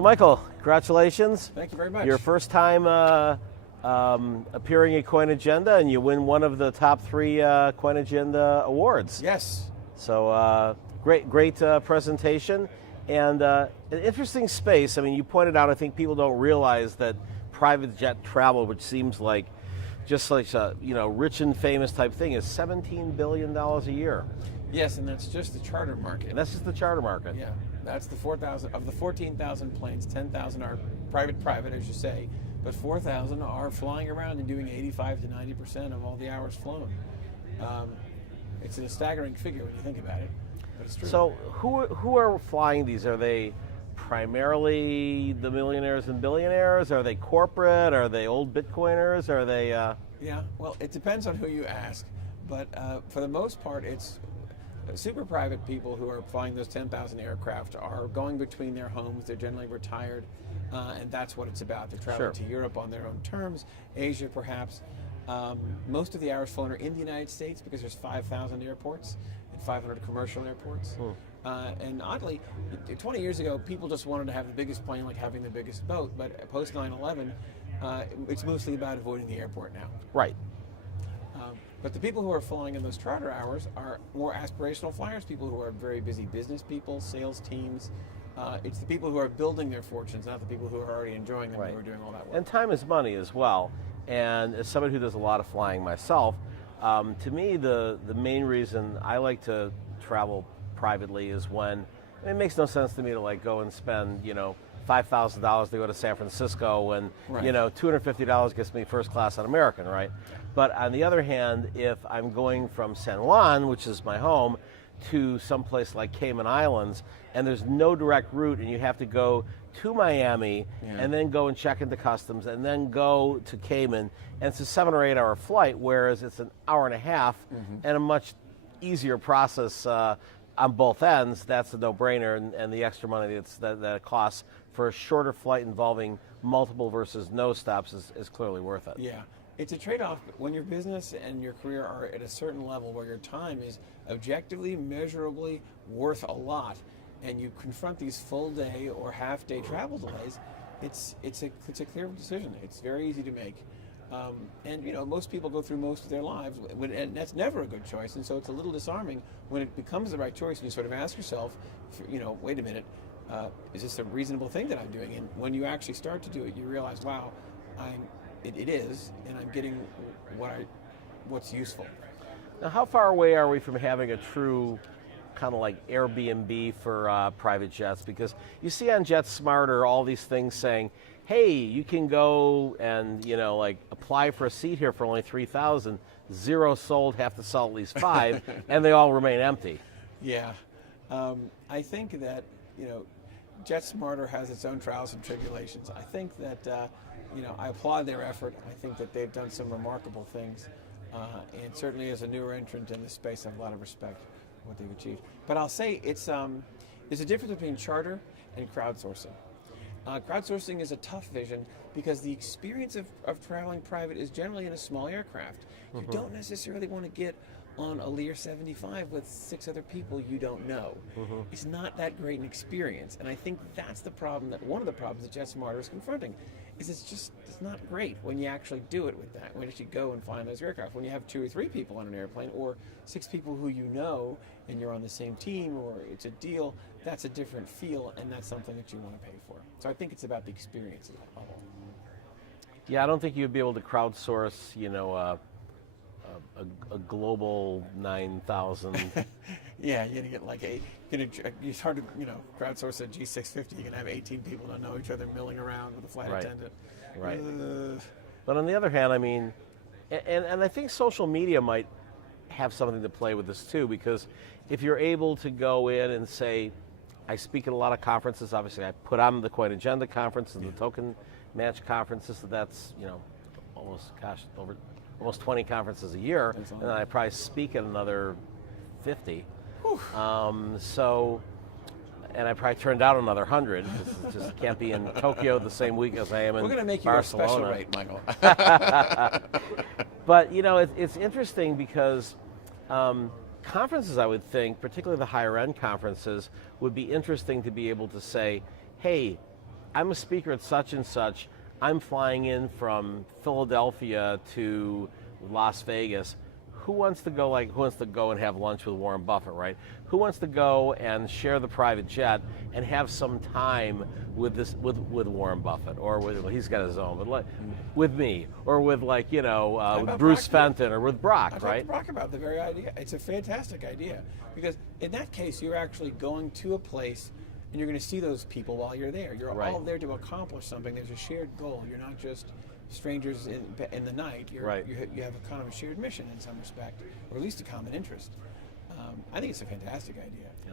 So Michael, congratulations. Thank you very much. Your first time appearing at CoinAgenda, and you win one of the top 3 CoinAgenda awards. Yes. So great presentation, and an interesting space. I mean, you pointed out, I think people don't realize that private jet travel, which seems like just like a rich and famous type thing, is $17 billion a year. Yes, and that's just the charter market. And that's just the charter market. Yeah, that's the 4,000 of the 14,000 planes. 10,000 are private, as you say, but 4,000 are flying around and doing 85 to 90% of all the hours flown. It's a staggering figure when you think about it, but it's true. So who are flying these? Are they primarily the millionaires and billionaires? Are they corporate? Are they old Bitcoiners? Are they? Yeah, well, it depends on who you ask, but for the most part, it's super private people who are flying those 10,000 aircraft are going between their homes. They're generally retired, and that's what it's about. They're traveling to Europe on their own terms, Asia perhaps. Most of the hours flown are in the United States because there's 5,000 airports and 500 commercial airports. And oddly, 20 years ago, people just wanted to have the biggest plane, like having the biggest boat. But post 9/11, it's mostly about avoiding the airport now. Right. But the people who are flying in those charter hours are more aspirational flyers, people who are very busy business people, sales teams. It's the people who are building their fortunes, not the people who are already enjoying them, who are doing all that work. And time is money as well. And as somebody who does a lot of flying myself, to me, the main reason I like to travel privately is when it makes no sense to me to like go and spend, $5,000 to go to San Francisco, and $250 gets me first class on American, right? But on the other hand, if I'm going from San Juan, which is my home, to someplace like Cayman Islands, and there's no direct route, and you have to go to Miami and then go and check into customs and then go to Cayman, and it's a 7 or 8 hour flight, whereas it's an hour and a half and a much easier process on both ends. That's a no-brainer, and the extra money that it costs for a shorter flight involving multiple versus no stops is clearly worth it. Yeah, it's a trade-off when your business and your career are at a certain level where your time is objectively, measurably worth a lot, and you confront these full-day or half-day travel delays. It's a clear decision. It's very easy to make. And most people go through most of their lives, and that's never a good choice. And so it's a little disarming when it becomes the right choice, and you sort of ask yourself, wait a minute, is this a reasonable thing that I'm doing? And when you actually start to do it, you realize, wow, it is, and I'm getting what's useful. Now, how far away are we from having a true kind of like Airbnb for private jets? Because you see on JetSmarter all these things saying, hey, you can go and apply for a seat here for only $3,000. 0 sold, have to sell at least 5, and they all remain empty. Yeah, I think that JetSmarter has its own trials and tribulations. I think that I applaud their effort. I think that they've done some remarkable things, and certainly as a newer entrant in this space, I have a lot of respect for what they've achieved. But I'll say there's a difference between charter and crowdsourcing. Crowdsourcing is a tough vision because the experience of traveling private is generally in a small aircraft. You don't necessarily want to get on a Lear 75 with 6 other people you don't know. It's not that great an experience, and I think that's the problem, one of the problems that JetSmarter is confronting, is it's not great when you actually do it with that, when you actually go and find those aircraft. When you have 2 or 3 people on an airplane, or 6 people who you know, and you're on the same team, or it's a deal, that's a different feel, and that's something that you want to pay for. So I think it's about the experience of all. Yeah, I don't think you'd be able to crowdsource, a global 9,000. Yeah, you're gonna get like it's hard to crowdsource a G650. You can have 18 people who don't know each other milling around with a flight attendant. Right. But on the other hand, I mean, and I think social media might have something to play with this too, because if you're able to go in and say, I speak at a lot of conferences. Obviously, I put on the CoinAgenda conference and the Token Match conferences. So that's almost 20 conferences a year, and then I probably speak at another 50. And I probably turned down another 100 because it just can't be in Tokyo the same week as I am in Barcelona. We're going to make you a special rate, Michael. But it's interesting because conferences, I would think, particularly the higher end conferences, would be interesting to be able to say, hey, I'm a speaker at such and such. I'm flying in from Philadelphia to Las Vegas. Who wants to go and have lunch with Warren Buffett, right? Who wants to go and share the private jet and have some time with Warren Buffett, or he's got his own, but with me, or with with Bruce Fenton, or with Brock, I've right? talked to Brock about the very idea. It's a fantastic idea, because in that case, you're actually going to a place and you're going to see those people while you're there. You're Right. all there to accomplish something. There's a shared goal. You're not just strangers in the night. Right. You have a kind of a shared mission in some respect, or at least a common interest. I think it's a fantastic idea. Yeah.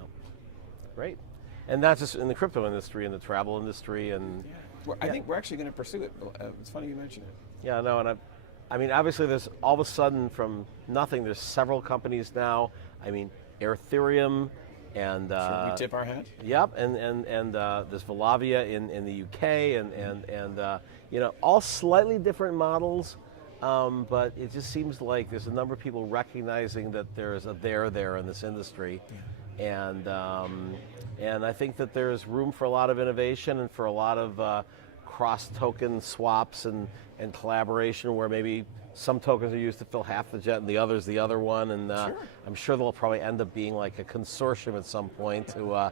Great. And not just in the crypto industry, in the travel industry, and I think we're actually going to pursue it. It's funny you mention it. yeah, no, and I mean, obviously, there's all of a sudden from nothing. There's several companies now. I mean, Ethereum, and Should we tip our hat? Yep, and there's Volavia in the UK, and all slightly different models, but it just seems like there's a number of people recognizing that there's a there in this industry, and I think that there's room for a lot of innovation and for a lot of cross-token swaps and collaboration, where maybe some tokens are used to fill half the jet and the others the other one, and Sure. I'm sure they'll probably end up being like a consortium at some point to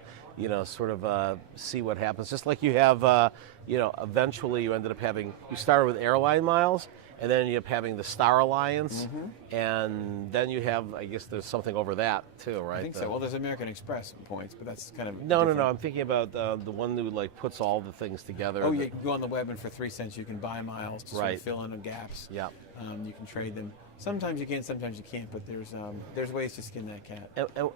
sort of see what happens. Just like you have, eventually you ended up having, you started with airline miles, and then you end up having the Star Alliance, and then you have, I guess there's something over that too, right? I think so. Well, there's American Express points, but that's kind of No. different. I'm thinking about the one who puts all the things together. Oh, you can go on the web, and for 3 cents you can buy miles to sort Right. of fill in the gaps. Yeah. You can trade them. Sometimes you can, sometimes you can't. But there's ways to skin that cat.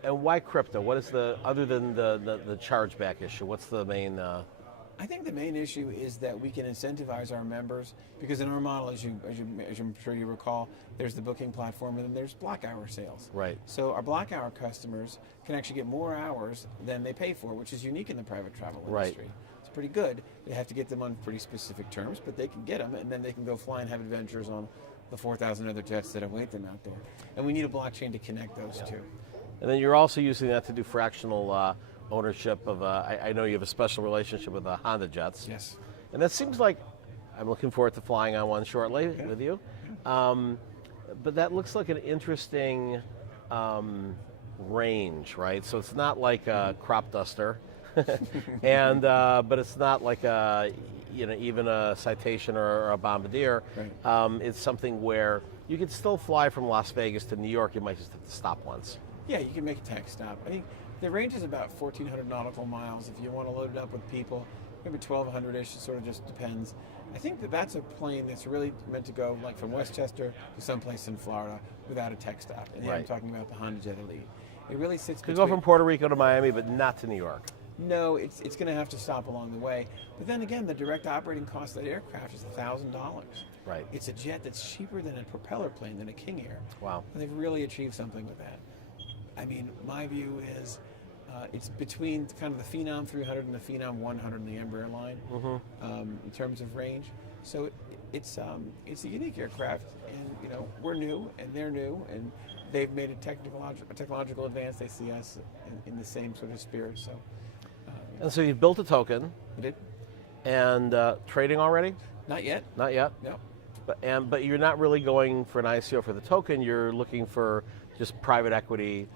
And why crypto? What is other than the chargeback issue? What's the main? I think the main issue is that we can incentivize our members, because in our model, as I'm sure you recall, there's the booking platform, and then there's block hour sales. Right. So our block hour customers can actually get more hours than they pay for, which is unique in the private travel industry. Right. It's pretty good. They have to get them on pretty specific terms, but they can get them, and then they can go fly and have adventures on the 4,000 other jets that await them out there. And we need a blockchain to connect those two. And then you're also using that to do fractional ownership of. I know you have a special relationship with Honda jets. Yes. And that seems like I'm looking forward to flying on one shortly with you. But that looks like an interesting range, right? So it's not like a crop duster, and but it's not like even a Citation or a Bombardier. Right. It's something where you could still fly from Las Vegas to New York. You might just have to stop once. Yeah, you can make a tech stop. I think the range is about 1,400 nautical miles. If you want to load it up with people, maybe 1,200-ish. It sort of just depends. I think that's a plane that's really meant to go like from Westchester to someplace in Florida without a tech stop. And here I'm Right. talking about the Honda Jet Elite. It really sits Could between. go from Puerto Rico to Miami, but not to New York. No, it's going to have to stop along the way. But then again, the direct operating cost of that aircraft is $1,000. Right. It's a jet that's cheaper than a propeller plane, than a King Air. Wow. And they've really achieved something with that. I mean, my view is it's between kind of the Phenom 300 and the Phenom 100 in the Embraer line in terms of range. So it's a unique aircraft, and we're new and they're new, and they've made a technological advance. They see us in the same sort of spirit. So. And so you've built a token, We did? and trading already? Not yet. Not yet. No. But you're not really going for an ICO for the token. You're looking for just private equity